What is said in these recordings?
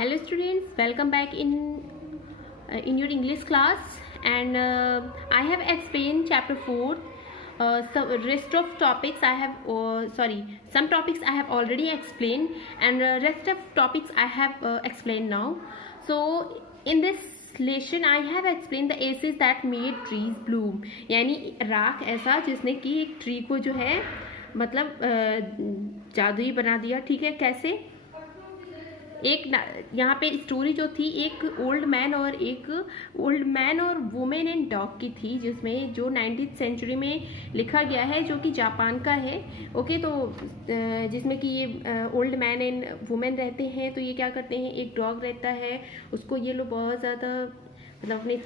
Hello students, welcome back in your English class, and I have explained chapter 4. Some rest of topics I have some topics I have already explained, and rest of topics I have explained now. So in this lesson I have explained the acids that made trees bloom. यानी राख ऐसा जिसने कि एक tree को जो है मतलब जादुई बना दिया. ठीक है, कैसे? एक यहाँ पे स्टोरी जो थी एक ओल्ड मैन और वुमेन एंड डॉग की थी, जिसमें जो 19th सेंचुरी में लिखा गया है, जो कि जापान का है. ओके, तो जिसमें कि ये ओल्ड मैन एंड वुमेन रहते हैं. तो ये क्या करते हैं, एक डॉग रहता है, उसको ये लोग बहुत ज़्यादा मतलब अपने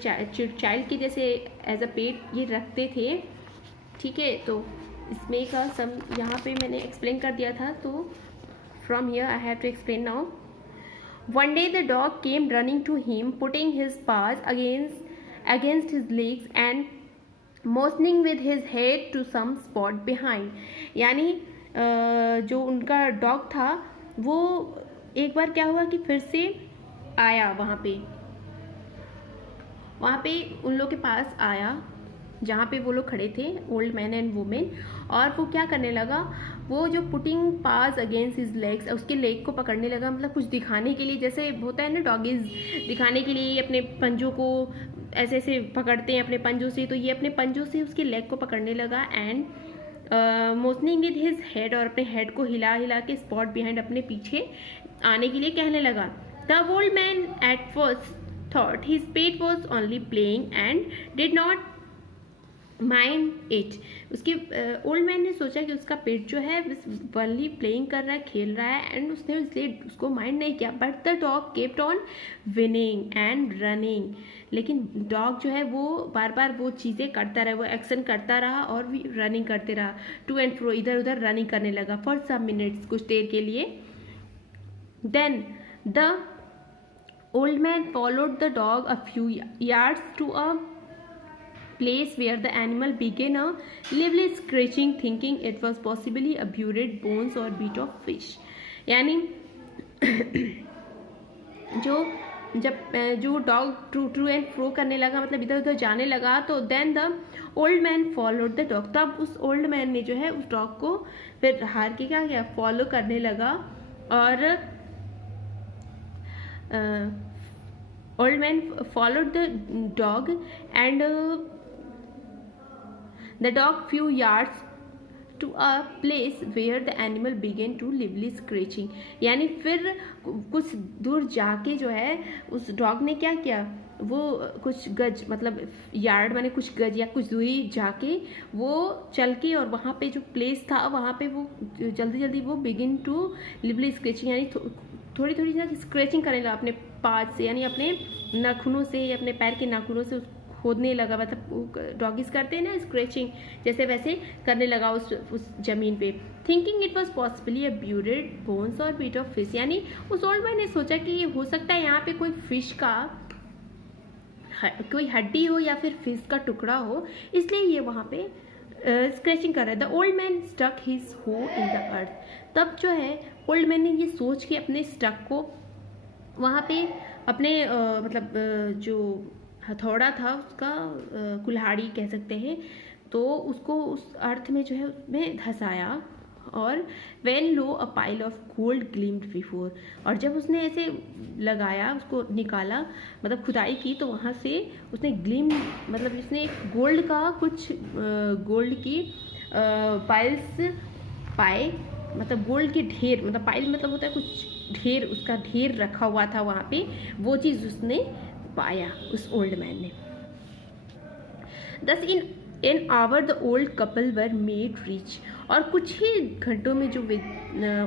चाइल्ड के जैसे एज अ पेट ये रखते थे. ठीक है, तो इसमें का सम यहाँ पे मैंने एक्सप्लेन कर दिया था. तो from here I have to explain now. One day the dog came running to him, putting his paws against his legs and motioning with his head to some spot behind. यानी जो उनका dog था वो एक बार क्या हुआ कि फिर से आया वहाँ पे उन लोग के पास आया जहाँ पे वो लोग खड़े थे, ओल्ड मैन एंड वुमेन. और वो क्या करने लगा, वो जो पुटिंग पास अगेंस्ट हिज लेग्स, उसके लेग को पकड़ने लगा. मतलब कुछ दिखाने के लिए, जैसे होता है ना डॉगीज दिखाने के लिए अपने पंजों को ऐसे ऐसे पकड़ते हैं अपने पंजों से. तो ये अपने पंजों से उसके लेग को पकड़ने लगा एंड मोशनिंग विद हिज हेड, और अपने हेड को हिला हिला के स्पॉट बिहाइंड अपने पीछे आने के लिए कहने लगा. The old man at first thought his pet was only playing and did not mind it. उसके ओल्ड मैन ने सोचा कि उसका पेट जो है वनली प्लेइंग कर रहा है, खेल रहा है, एंड उसने इसलिए उसको माइंड नहीं किया. But the dog kept on winning and running. लेकिन डॉग जो है वो बार बार वो चीज़ें करता रहा, वो एक्शन करता रहा और भी रनिंग करते रहा. टू एंड फ्रो, इधर उधर रनिंग करने लगा फॉर सम मिनट्स, कुछ देर के लिए. Then the old man followed the dog a few yards to a place where the animal began a lively scratching, thinking it was possibly a buried bones or bit of fish. यानी जो dog true and fro करने लगा, मतलब इधर उधर जाने लगा, तो then the old man followed the dog. तब उस ओल्ड मैन ने जो है उस डॉग को फिर हार के क्या किया, फॉलो करने लगा. और old man followed the dog and the dog few yards to a place where the animal began to lively scratching. यानी फिर कुछ दूर जाके जो है उस डॉग ने क्या किया, वो कुछ गज मतलब यार्ड माने कुछ गज या कुछ दूरी जाके वो चल के, और वहाँ पे जो प्लेस था वहाँ पे वो जल्दी जल्दी वो बिगिन टू लिवली स्क्रेचिंग, यानी थोड़ी थोड़ी ना स्क्रेचिंग करने लगा अपने पाँच से, यानी अपने नाखूनों से, अपने पैर के नाखूनों से खोदने लगा. मतलब डॉगीज करते हैं ना स्क्रेचिंग, जैसे वैसे करने लगा उस जमीन पे. Thinking it was possibly a buried bones और बीट ऑफ फिश. यानी उस ओल्ड मैन ने सोचा कि ये हो सकता है यहाँ पे कोई फिश का कोई हड्डी हो या फिर फिश का टुकड़ा हो, इसलिए ये वहाँ पे स्क्रैचिंग कर रहा है. The old man stuck his hoe in the earth. तब जो है ओल्ड मैन ने ये सोच के अपने स्टक को वहाँ पे अपने मतलब जो हथौड़ा था उसका कुल्हाड़ी कह सकते हैं, तो उसको उस अर्थ में जो है उसमें धंसाया. और when low a pile of gold gleamed before. और जब उसने ऐसे लगाया, उसको निकाला, मतलब खुदाई की, तो वहाँ से उसने ग्लीम मतलब उसने एक गोल्ड का कुछ गोल्ड की पाइल्स पाए, मतलब गोल्ड के ढेर, मतलब पाइल मतलब होता है कुछ ढेर, उसका ढेर रखा हुआ था वहाँ पे. वो चीज़ उसने पाया उस ओल्ड मैन ने. दस in an hour the old couple were made rich. और कुछ ही घंटों में जो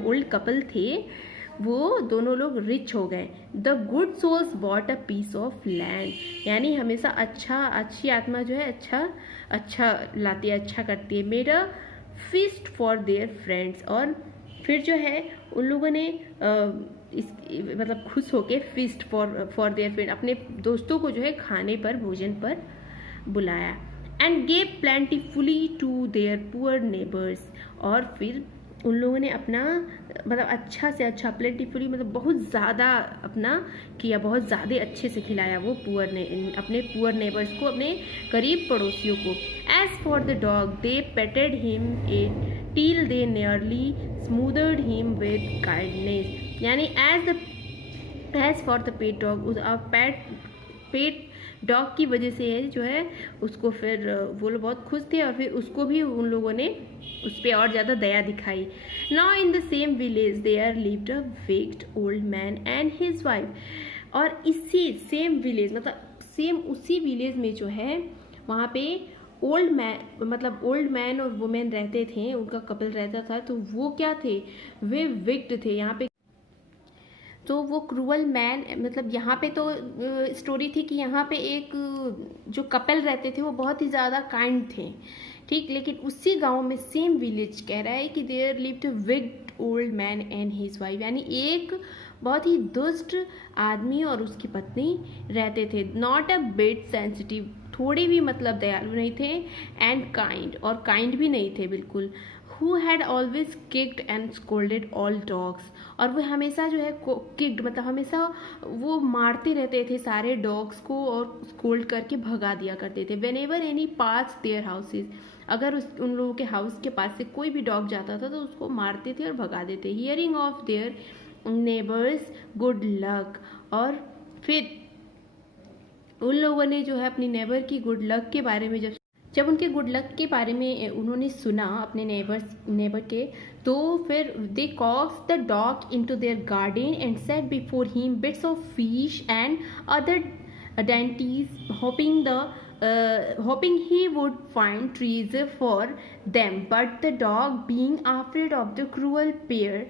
ओल्ड कपल थे वो दोनों लोग रिच हो गए. The good souls bought a piece of land. यानी हमेशा अच्छी आत्मा जो है अच्छा लाती है, अच्छा करती है. Made a feast for their friends. और फिर जो है उन लोगों ने मतलब खुश होके फीस्ट फॉर देयर फ्रेंड, अपने दोस्तों को जो है खाने पर, भोजन पर बुलाया. And gave plentifully to their poor neighbours. और फिर उन लोगों ने अपना मतलब अच्छा से अच्छा प्लेंटीफुली मतलब बहुत ज़्यादा अपना किया, बहुत ज़्यादा अच्छे से खिलाया वो अपने पुअर नेबर्स को, अपने करीब पड़ोसियों को. As for the dog they petted him till they nearly smothered him with kindness. यानी as for the pet dog, pet dog की वजह से जो है उसको फिर वो लोग बहुत खुश थे और फिर उसको भी उन लोगों ने उस पर और ज़्यादा दया दिखाई. Now in the same village there lived a wicked old man and his wife. और इसी सेम विलेज मतलब सेम उसी विलेज में जो है वहाँ पे ओल्ड मैन और वुमेन रहते थे, उनका कपल रहता था. तो वो क्या थे, वे विक्ड थे. यहाँ पे तो वो क्रूअल मैन मतलब यहाँ पे तो स्टोरी थी कि यहाँ पे एक जो कपल रहते थे वो बहुत ही ज़्यादा काइंड थे, ठीक. लेकिन उसी गांव में सेम विलेज कह रहा है कि there lived a wicked old man and his wife. यानी एक बहुत ही दुष्ट आदमी और उसकी पत्नी रहते थे. नॉट अ बिट सेंसिटिव, थोड़े भी मतलब दयालु नहीं थे. एंड काइंड, और काइंड भी नहीं थे बिल्कुल. Who had always kicked and scolded all dogs. और वो हमेशा जो है किक्ड मतलब हमेशा वो मारते रहते थे सारे डॉग्स को और स्कोल्ड करके भगा दिया करते थे. When ever any pass their houses, अगर उन लोगों के हाउस के पास से कोई भी डॉग जाता था तो उसको मारते थे और भगा देते. Hearing of their neighbours good luck. और फिर उन लोगों ने जो है अपनी नेबर की गुड लक के बारे में जब उनके गुड लक के बारे में उन्होंने सुना अपने नेबर के, तो फिर they coaxed the dog into their garden and set before him bits of fish and other dainties, hoping he would find treasure for them. But the dog, being afraid of the cruel pair,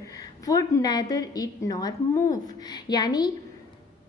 would neither eat nor move. यानी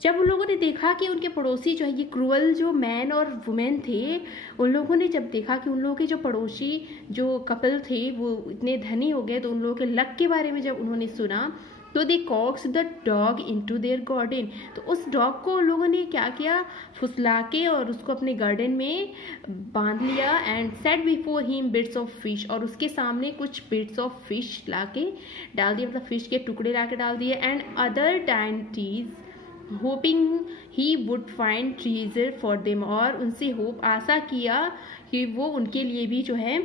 जब उन लोगों ने देखा कि उनके पड़ोसी जो है ये क्रूअल जो मैन और वुमेन थे, उन लोगों ने जब देखा कि उन लोगों के जो पड़ोसी जो कपल थे वो इतने धनी हो गए, तो उन लोगों के लक के बारे में जब उन्होंने सुना तो they coaxed the dog into their garden. तो उस डॉग को उन लोगों ने क्या किया, फुसला के और उसको अपने गार्डन में बांध लिया. And set before him bits of fish, और उसके सामने कुछ बिट्स ऑफ फिश ला के डाल दिए, मतलब फिश के टुकड़े ला के डाल दिए. And other dainties hopping he would find treasure for them, और उनसे होप आशा किया कि वो उनके लिए भी जो है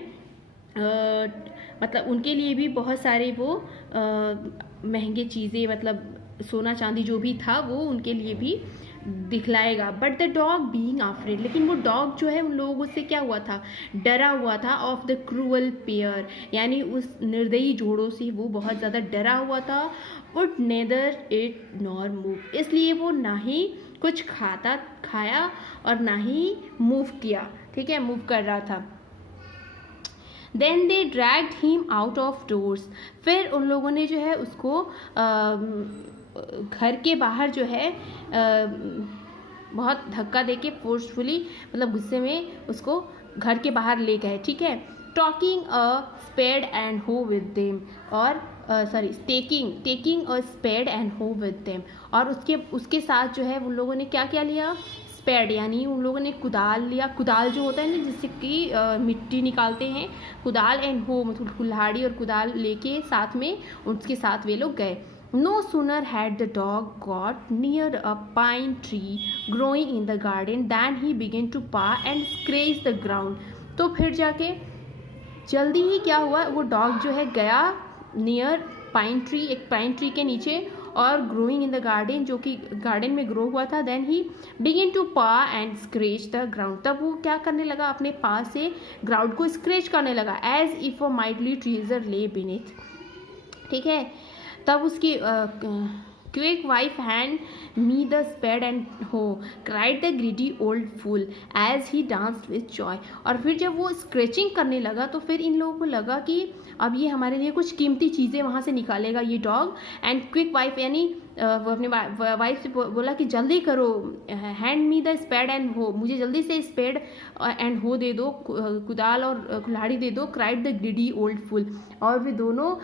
मतलब उनके लिए भी बहुत सारे वो महंगे चीज़ें मतलब सोना चांदी जो भी था वो उनके लिए भी दिखलाएगा. But the dog being afraid, लेकिन वो डॉग जो है उन लोगों से क्या हुआ था, डरा हुआ था. ऑफ द क्रूअल पेयर, यानी उस निर्दयी जोड़ों से वो बहुत ज़्यादा डरा हुआ था. Would neither eat nor move, इसलिए वो ना ही कुछ खाया और ना ही मूव किया, ठीक है, मूव कर रहा था. Then they dragged him out of doors, फिर उन लोगों ने जो है उसको घर के बाहर जो है बहुत धक्का देके फोर्सफुली मतलब गुस्से में उसको घर के बाहर ले गए, ठीक है. टॉकिंग अ स्पेड एंड हो विद देम, और टेकिंग अ स्पेड एंड हो विद देम, और उसके साथ जो है उन लोगों ने क्या क्या लिया, स्पेड यानी उन लोगों ने कुदाल लिया. कुदाल जो होता है ना जिससे कि मिट्टी निकालते हैं, कुदाल एंड हो मतलब कुल्हाड़ी और कुदाल लेके साथ में उसके साथ वे लोग गए. No sooner had the dog got near a pine tree growing in the garden than he began to paw and scratch the ground. तो फिर जाके जल्दी ही क्या हुआ, वो डॉग जो है गया नियर पाइन ट्री, एक पाइन ट्री के नीचे, और ग्रोइंग इन द गार्डन जो कि गार्डन में ग्रो हुआ था. देन ही बिगिन टू पा एंड स्क्रेच द ग्राउंड, तब वो क्या करने लगा, अपने पास से ग्राउंड को स्क्रेच करने लगा. As if a mighty treasure lay beneath, ठीक है. तब उसकी quick wife hand me the spade and ho cried the greedy old fool as he danced with joy. और फिर जब वो स्क्रेचिंग करने लगा तो फिर इन लोगों को लगा कि अब ये हमारे लिए कुछ कीमती चीज़ें वहाँ से निकालेगा ये डॉग. एंड क्विक वाइफ यानी वो अपने वाइफ से बोला कि जल्दी करो, hand me the spade and hoe, मुझे जल्दी से स्पेड एंड हो दे दो, कुदाल और कुल्हाड़ी दे दो. Cried the greedy old fool, और वे दोनों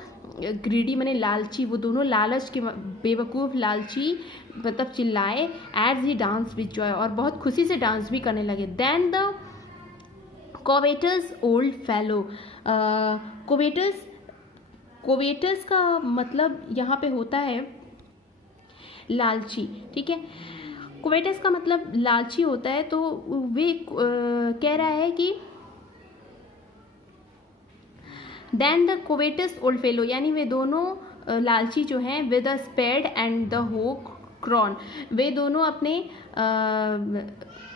ग्रीडी माने लालची, वो दोनों लालच के बेवकूफ़ लालची मतलब चिल्लाए. As he dance with joy, और बहुत खुशी से डांस भी करने लगे. Then the covetous old fellow, covetous covetous का मतलब यहाँ पे होता है लालची, ठीक है। कोवेटस का मतलब लालची होता है। तो वे कह रहा है कि then the covetous old fellow, यानी वे दोनों लालची जो हैं, with the spade and the hoe क्रॉन, वे दोनों अपने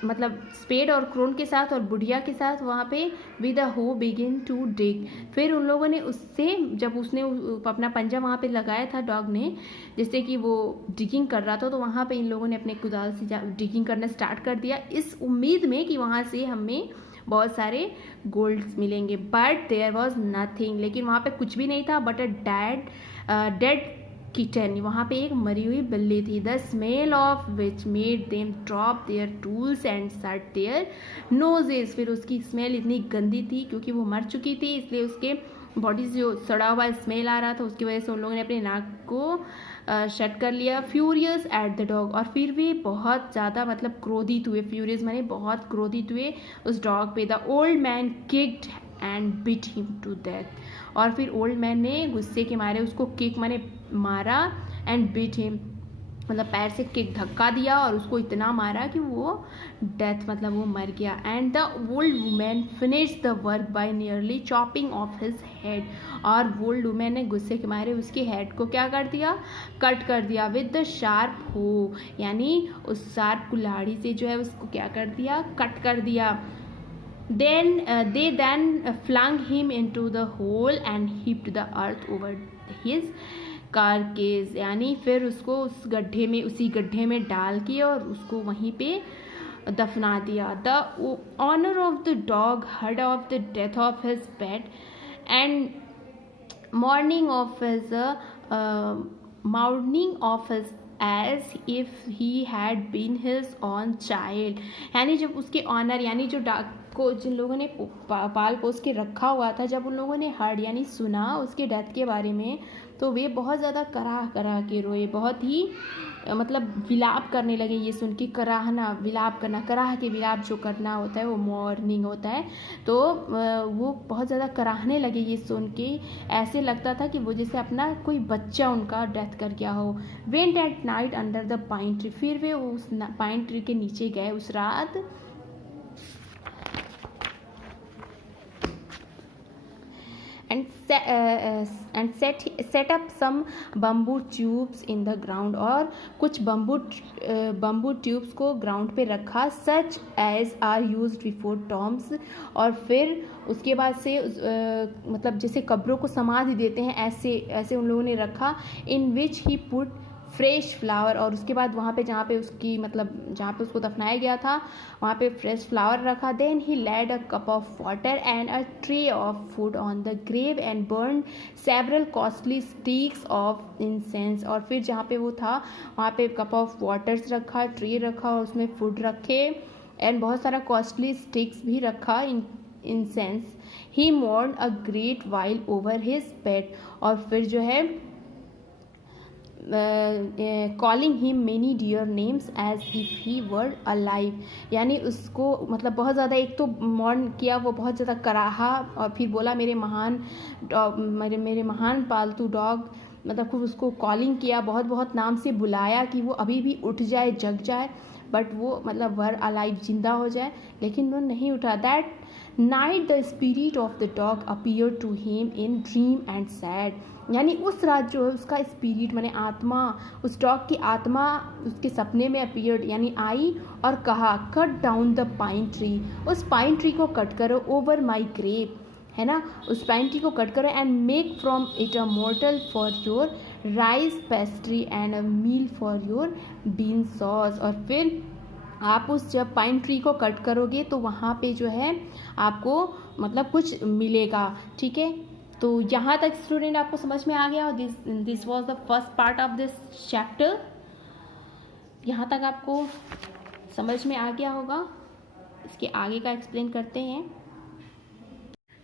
मतलब स्पेड और क्रोन के साथ और बुढ़िया के साथ वहाँ पे विद द हो बिगिन टू डिग। फिर उन लोगों ने उससे, जब उसने अपना पंजा वहाँ पे लगाया था डॉग ने, जिससे कि वो डिगिंग कर रहा था, तो वहाँ पे इन लोगों ने अपने कुदाल से डिगिंग करना स्टार्ट कर दिया, इस उम्मीद में कि वहाँ से हमें बहुत सारे गोल्ड्स मिलेंगे। बट देयर वॉज नथिंग, लेकिन वहाँ पे कुछ भी नहीं था बट अ डेड किटन, वहाँ पे एक मरी हुई बिल्ली थी। The smell of which made them drop there tools and shut there noses, फिर उसकी स्मेल इतनी गंदी थी क्योंकि वो मर चुकी थी, इसलिए उसके बॉडी से जो सड़ा हुआ स्मेल आ रहा था उसकी वजह से उन लोगों ने अपने नाक को शट कर लिया। फ्यूरियस एट द डॉग, और फिर भी बहुत ज़्यादा मतलब क्रोधित हुए, फ्यूरियस माने बहुत क्रोधित हुए उस डॉग पे। The old man kicked and bit him to death, और फिर ओल्ड मैन ने गुस्से के मारे उसको किक माने मारा, एंड बिट हिम मतलब पैर से किक धक्का दिया और उसको इतना मारा कि वो डेथ मतलब वो मर गया। And the old women finish the work by nearly chopping of his head, और ओल्ड वुमेन ने गुस्से के मारे उसके हेड को क्या कर दिया, कट कर दिया विद द शार्प हो, यानी उस शार्प कुल्हाड़ी से जो है उसको क्या कर दिया, कट कर दिया। They then flung him into the hole and heaped the earth over his carcass, यानी फिर उसको उस गड्ढे में, उसी गड्ढे में डाल के और उसको वहीं पे दफना दिया। The owner of the dog heard of the death of his pet and mourning of his as if he had been his own child, यानी जब उसके ऑनर यानी जो डॉग को जिन लोगों ने पाल पोस के रखा हुआ था, जब उन लोगों ने हर्ड यानी सुना उसके डेथ के बारे में, तो वे बहुत ज़्यादा कराह कराह के रोए, बहुत ही मतलब विलाप करने लगे ये सुन के। कराहना, विलाप करना, कराह के विलाप जो करना होता है वो मॉर्निंग होता है, तो वो बहुत ज़्यादा कराहने लगे ये सुन के, ऐसे लगता था कि वो जैसे अपना कोई बच्चा उनका डेथ कर गया हो। Went at night under the pine tree, फिर वे उस पाइन ट्री के नीचे गए उस रात, and set up some bamboo tubes in the ground, और कुछ बम्बू ट्यूब्स को ग्राउंड पे रखा, such as are used before tombs, और फिर उसके बाद से मतलब जैसे कब्रों को समाधि देते हैं ऐसे उन लोगों ने रखा। in which he put fresh flower, और उसके बाद वहाँ पे जहाँ पे उसकी मतलब जहाँ पे उसको दफनाया गया था वहाँ पे फ्रेश फ्लावर रखा। Then he laid a cup of water and a tray of food on the grave and burn several costly sticks of incense, और फिर जहाँ पे वो था वहाँ पे कप ऑफ वाटर्स रखा, ट्रे रखा और उसमें फूड रखे एंड बहुत सारा कॉस्टली स्टिक्स भी रखा, incense. He mourned a great while over his pet, और फिर जो है calling him many dear names as if he were alive, यानी उसको मतलब बहुत ज़्यादा एक तो मॉर्न किया, वो बहुत ज़्यादा कराहा और फिर बोला मेरे महान पालतू डॉग, मतलब खूब उसको कॉलिंग किया, बहुत बहुत नाम से बुलाया कि वो अभी भी उठ जाए, जग जाए, बट वो मतलब वर अलाइव जिंदा हो जाए, लेकिन वो नहीं उठा। That night the spirit of the dog appear to him in dream and said, यानी उस रात जो है उसका स्पिरिट माने आत्मा, उस डॉग की आत्मा उसके सपने में अपीयर्ड यानी आई और कहा cut down the pine tree, उस पाइन ट्री को कट करो, ओवर माई ग्रेव, है ना, उस पाइन ट्री को कट करो and make from it a mortal for your rice pastry and a mill for your bean sauce, और फिर आप उस जब पाइन ट्री को कट करोगे तो वहाँ पे जो है आपको मतलब कुछ मिलेगा, ठीक है। तो यहाँ तक स्टूडेंट आपको समझ में आ गया, और this was the first part of this chapter. यहाँ तक आपको समझ में आ गया होगा, इसके आगे का एक्सप्लेन करते हैं।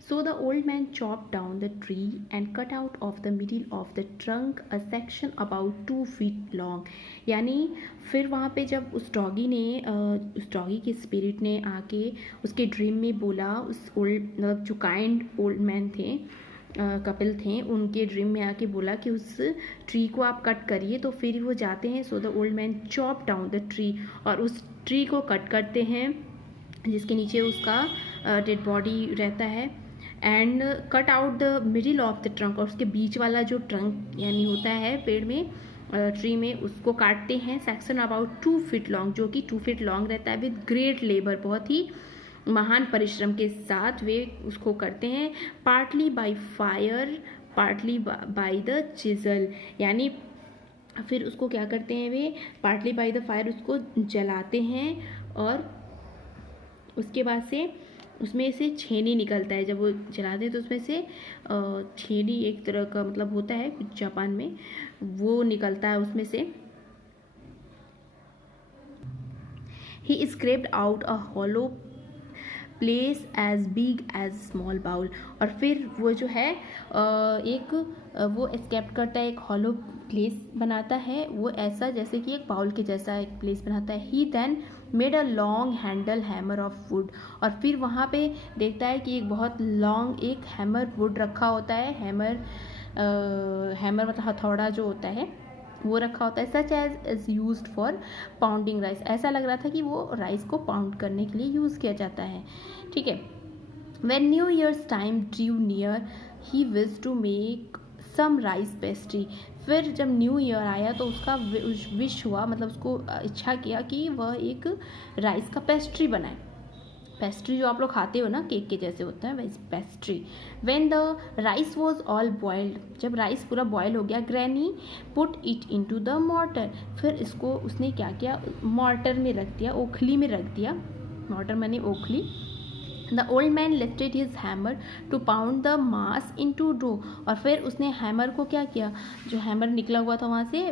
So the old man chopped down the tree and cut out of the middle of the trunk a section about 2 feet long, यानी फिर वहाँ पे जब उस डॉगी के स्पिरिट ने आके उसके ड्रीम में बोला, उस ओल्ड मतलब जो काइंड ओल्ड मैन थे कपिल थे, उनके ड्रीम में आके बोला कि उस ट्री को आप कट करिए। तो फिर वो जाते हैं। So the old man chop down the tree, और उस ट्री को कट करते हैं जिसके नीचे उसका डेड बॉडी रहता है। And cut out the middle of the trunk, और उसके बीच वाला जो ट्रंक यानी होता है पेड़ में, ट्री में, उसको काटते हैं। सेक्शन अबाउट 2 फीट लॉन्ग, जो कि 2 फीट लॉन्ग रहता है, विद ग्रेट लेबर, बहुत ही महान परिश्रम के साथ वे उसको करते हैं। Partly by fire, partly by the chisel, यानी फिर उसको क्या करते हैं वे, पार्टली बाय द फायर, उसको जलाते हैं, और उसके बाद से उसमें से छेनी निकलता है। जब वो जलाते हैं तो उसमें से छेनी एक तरह का मतलब होता है जापान में, वो निकलता है उसमें से। He scraped out a hollow place as big as small bowl, और फिर वो जो है एक वो स्क्रैप करता है, एक हॉलो प्लेस बनाता है, वो ऐसा जैसे कि एक बाउल के जैसा एक प्लेस बनाता है। He then made a long handle hammer of wood, और फिर वहाँ पे देखता है कि एक बहुत लॉन्ग एक हैमर वुड रखा होता है। हैमर मतलब हथौड़ा जो होता है वो रखा होता है। Such as is used for pounding rice, ऐसा लग रहा था कि वो राइस को पाउंड करने के लिए यूज़ किया जाता है। ठीक है। When new years time drew near he wish to make some rice pastry, फिर जब न्यू ईयर आया तो उसका विश हुआ, मतलब उसको इच्छा किया कि वह एक राइस का पेस्ट्री बनाए। पेस्ट्री जो आप लोग खाते हो ना, केक के जैसे होता है वैसे pastry. When the rice was all boiled, जब राइस पूरा बॉयल हो गया, granny put it into the mortar, फिर इसको उसने क्या किया, मॉर्टर में रख दिया, ओखली में रख दिया। मॉर्टर माने ओखली। The old man lifted his hammer to pound the mass into dough, और फिर उसने हैमर को क्या किया, जो हैमर निकला हुआ था वहाँ से,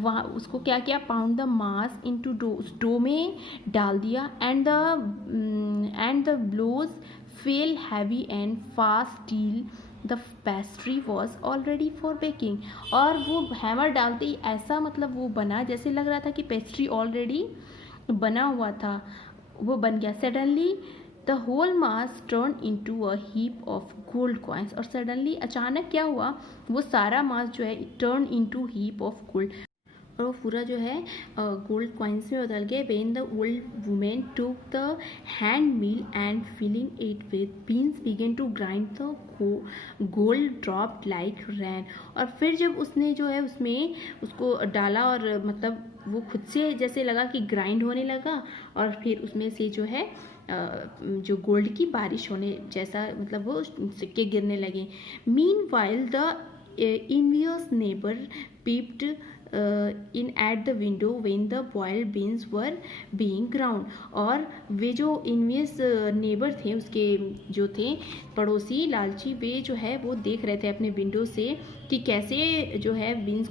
वहाँ उसको क्या किया, pound the mass into dough, उस डो में डाल दिया। And the blows fell heavy and fast till the pastry was already for baking, और वो हैमर डालते ही ऐसा मतलब वो बना जैसे लग रहा था कि पेस्ट्री ऑलरेडी बना हुआ था, वो बन गया। Suddenly the whole mass turn into a heap of gold coins, और सडनली अचानक क्या हुआ, वो सारा मास जो है turn into heap of gold, और वो पूरा जो है गोल्ड कॉइन्स में बदल गया। When the old women took the hand mill and filling it with beans began to grind the gold dropped like rain, और फिर जब उसने जो है उसमें उसको डाला, और मतलब वो खुद से जैसे लगा कि ग्राइंड होने लगा, और फिर उसमें से जो है जो गोल्ड की बारिश होने जैसा, मतलब वो सिक्के गिरने लगे। Meanwhile the envious neighbor peeped in at the window when the boiled beans were being ground, और वे जो envious neighbor थे, उसके जो थे पड़ोसी लालची, वे जो है वो देख रहे थे अपने विंडो से कि कैसे जो है बीन्स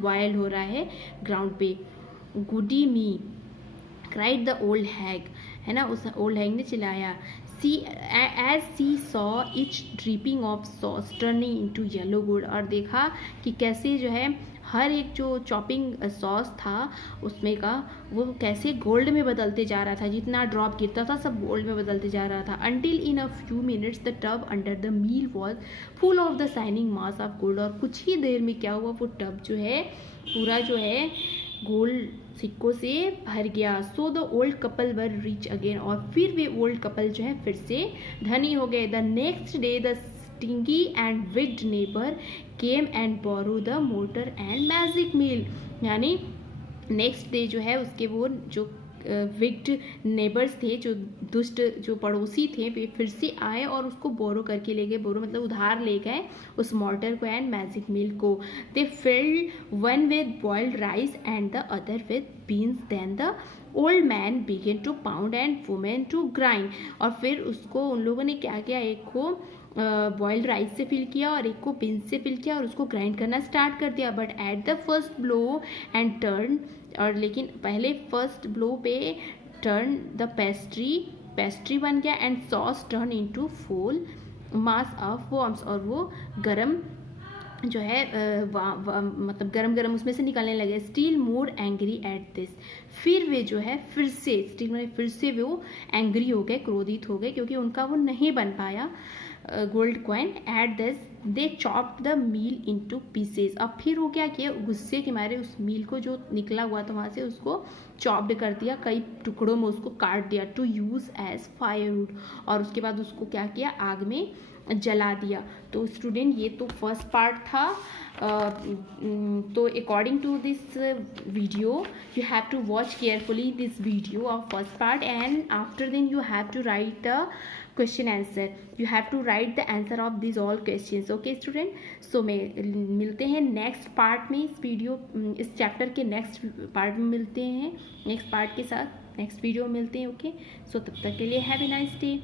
बॉयल हो रहा है ग्राउंड पे। Goody me cried the old hag, है ना, उस ओल्ड हैग ने चिल्लाया। As she saw each dripping of sauce turning into yellow gold, और देखा कि कैसे जो है हर एक जो चॉपिंग सॉस था उसमें का वो कैसे गोल्ड में बदलते जा रहा था, जितना ड्रॉप गिरता था सब गोल्ड में बदलते जा रहा था। Until in a few minutes the tub under the mill was full of the shining mass of gold, और कुछ ही देर में क्या हुआ, वो टब जो है पूरा जो है गोल्ड सिक्कों से भर गया। So the old couple were rich again, और फिर वे ओल्ड कपल जो है फिर से धनी हो गए। The next day the stingy and wicked neighbour came and borrow the mortar and magic mill, यानी नेक्स्ट डे जो है उसके वो जो विक्ड नेबर्स थे, जो दुष्ट जो पड़ोसी थे, वे फिर से आए और उसको बोरो करके ले गए। बोरो मतलब उधार ले गए उस मॉर्टर को एंड मैजिक मिल को। They filled one with boiled rice and the other with beans. Then the old man began to pound and women to grind, और फिर उसको उन लोगों ने क्या किया, एक को बॉइल्ड राइस से फिल किया और एक को बीन्स से फिल किया और उसको ग्राइंड करना स्टार्ट कर दिया। But at the first blow and turn, और लेकिन पहले फर्स्ट ब्लो पे टर्न द पेस्ट्री बन गया and sauce turn into full mass of worms, और वो गरम जो है मतलब गरम गरम उसमें से निकलने लगे। Steel more angry at this, फिर वे जो है फिर से स्टील में फिर से वो एंग्री हो गए, क्रोधित हो गए, क्योंकि उनका वो नहीं बन पाया gold coin at this they chopped the mill into pieces. अब फिर वो क्या किया, गुस्से के मारे उस मील को जो निकला हुआ था वहाँ से उसको चॉप्ड कर दिया, कई टुकड़ों में उसको काट दिया, टू यूज़ एज फायरवुड। और उसके बाद उसको क्या किया, आग में जला दिया। तो स्टूडेंट ये तो फर्स्ट पार्ट था। तो according to this video you have to watch carefully this video of first part, and after then you have to write the question answer. You have to write the answer of these all questions. Okay student, so मिलते हैं next part में। इस video इस chapter के next part में मिलते हैं, next part के साथ नेक्स्ट वीडियो में मिलते हैं। ओके सो तब तक के लिए हैव ए नाइस डे।